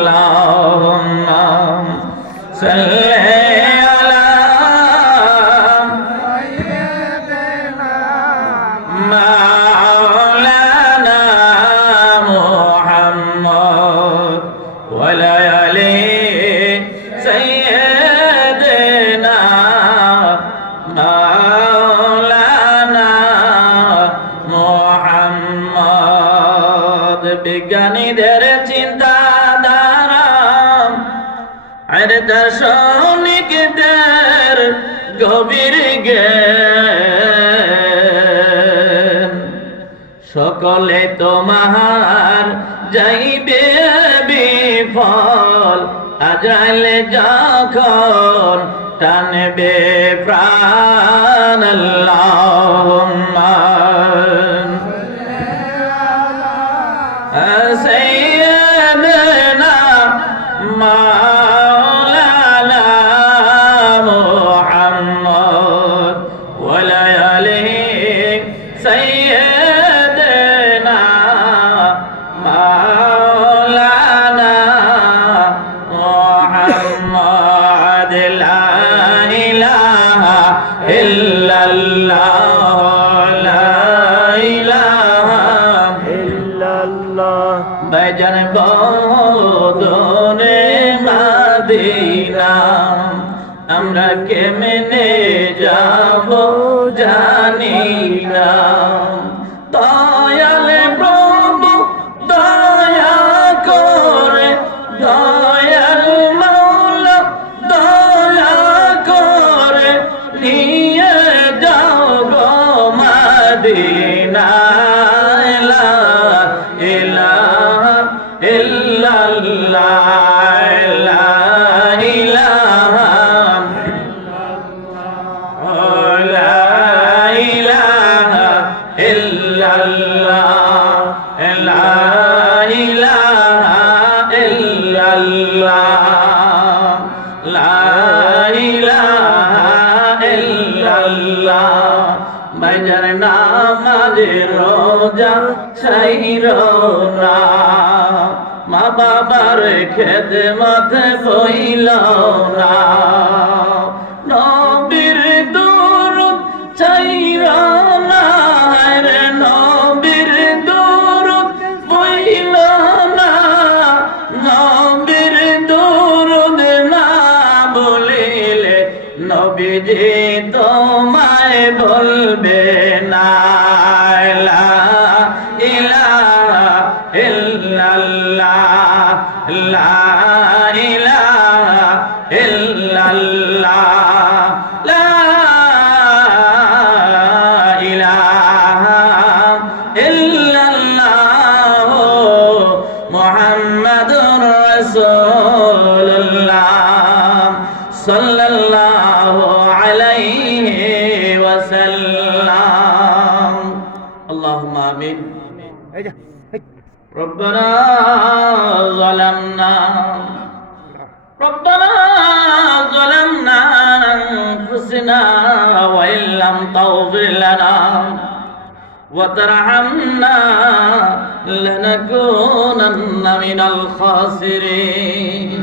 اللهم صل على سيدنا مولانا محمد وعلى آل سيدنا مولانا محمد বিজ্ঞানীদের চিন্তাধারা আর দার্শনিকদের গভীর জ্ঞান সকলে তোমার যাইবে বিফল আজরাইল যখন টানবে প্রাণ আল্লাহুম্মা سيدنا مولانا محمد وعلى آله سيدنا مولانا محمد لا إله إلا الله لا إله إلا الله ভাইজান বদনে মদিনা আমরা কেমনে যাব জানি না দয়াল প্রভু দয়া করে দয়াল মাওলা দয়া করে নিয়ে যাও গো মদিনা ভাইজান নামাজে রোজা ছাইরো না মা বাবার খেদমত বইলো না নবীর দুরূদ ছাইরো না রে নবীর দুরূদ বইলো না নবীর দুরূদ না বলিলে নবীজি তোমায় বলবে না লা ইলাহা ইল্লাল্লাহ লা ইলাহা ইল্লাল্লাহ লা ইলাহা ইল্লাল্লাহ মুহাম্মাদুর রাসূলুল্লাহ সাল্লাল্লাহু আলাইহি ওয়াসাল্লাম আল্লাহুম্মা আমিন ربنا ظلمنا أنفسنا وإن لم تغفر لنا وترحمنا لنكونن من الخاسرين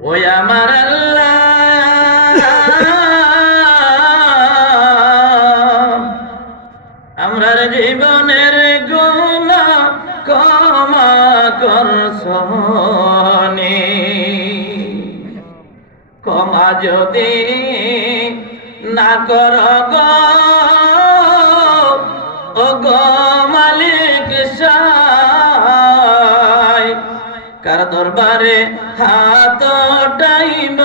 ويا مر আমরার জীবনের গুনাহ ক্ষমা করছনি ক্ষমা যদি না কর গো মালিক সায় কার দরবারে হাত উঠাইব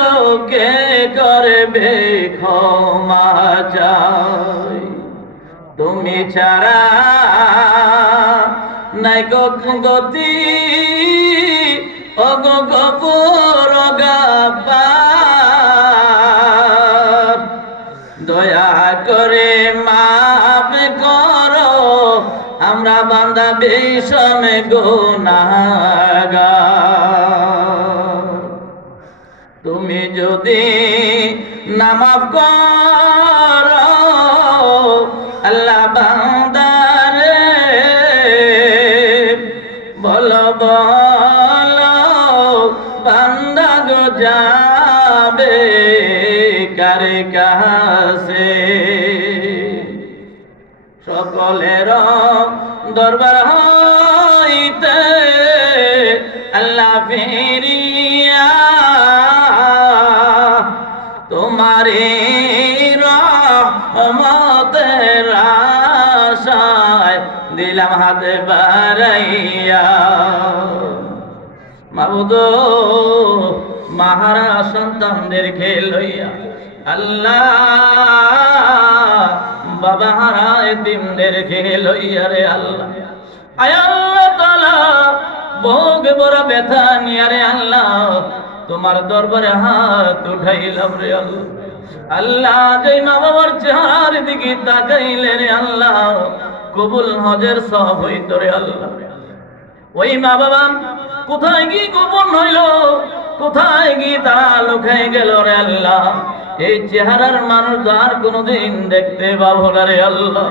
কে করবে ক্ষমা চাই তুমি ছাড়া নাই গতি ও গো গফুর গাফফার দয়া করে মাফ করো আমরা বান্দা বিষম গুনাহগার তুমি যদি না মাফ করো আল্লাহ বান্দারে বলো বলো বান্দা গো যাবে কার কাছে সকলের দরবার হইতে আল্লাহ ফিরিয়া তোমারে রহমতের আশায় দিলাম হাত বাড়াইয়া মাবুদ মাহারা সন্তানদেরকে লইয়া আল্লাহ বাবা হারা এতিমদেরকে লইয়া রে আল্লাহ আয় আল্লাহ তাআলা ভোগ বড় ব্যথা নিয়ে রে আল্লাহ তোমার দরবারে হাত উঠাইলাম রে আল্লাহ আল্লাহ যেই মা বাবার চেহারার দিকে তাকাইলে রে আল্লাহ কবুল হজের সব হইত রে আল্লাহ ওই মা বাবা কোথায় গিয়ে গোপন হইল কোথায় গিয়ে তারা লুকাই গেল রে আল্লাহ এই চেহারার মানুষ তো আর কোনোদিন দেখতে পাবো না রে আল্লাহ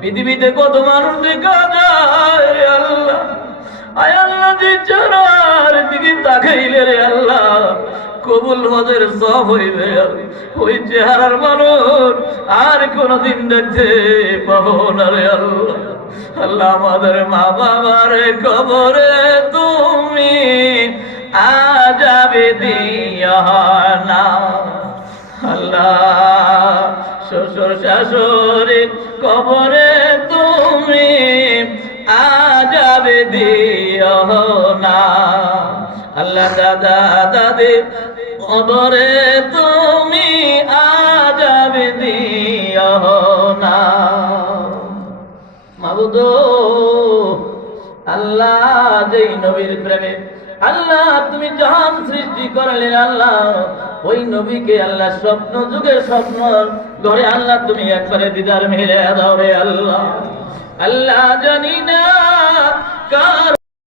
পৃথিবীতে কত মানুষ দেখা যায় রে আল্লাহ আয় আল্লাহ যে চেহারার দিকে তাকাইলে রে আল্লাহ কবুল হজের সব হইবে ওই চেহারার মানুষ আর কোনোদিন দেখতে পাবো না রে আল্লাহ আল্লাহ আমাদের মা বাবার কবরে তুমি আযাবে দিও না আল্লাহ শ্বশুর শাশুড়ি কবরে তুমি আযাবে দিও না আল্লাহ দাদা দাদি কবরে তুমি আযাবে দিও না মাবুদ আল্লাহ যেই নবীর প্রেমে আল্লাহ তুমি জাহান সৃষ্টি করলেন আল্লাহ ওই নবীকে আল্লাহ স্বপ্ন যুগে স্বপ্ন ঘরে আল্লাহ তুমি একবারে দিদার মিলে দাও রে আল্লাহ আল্লাহ জানি না কার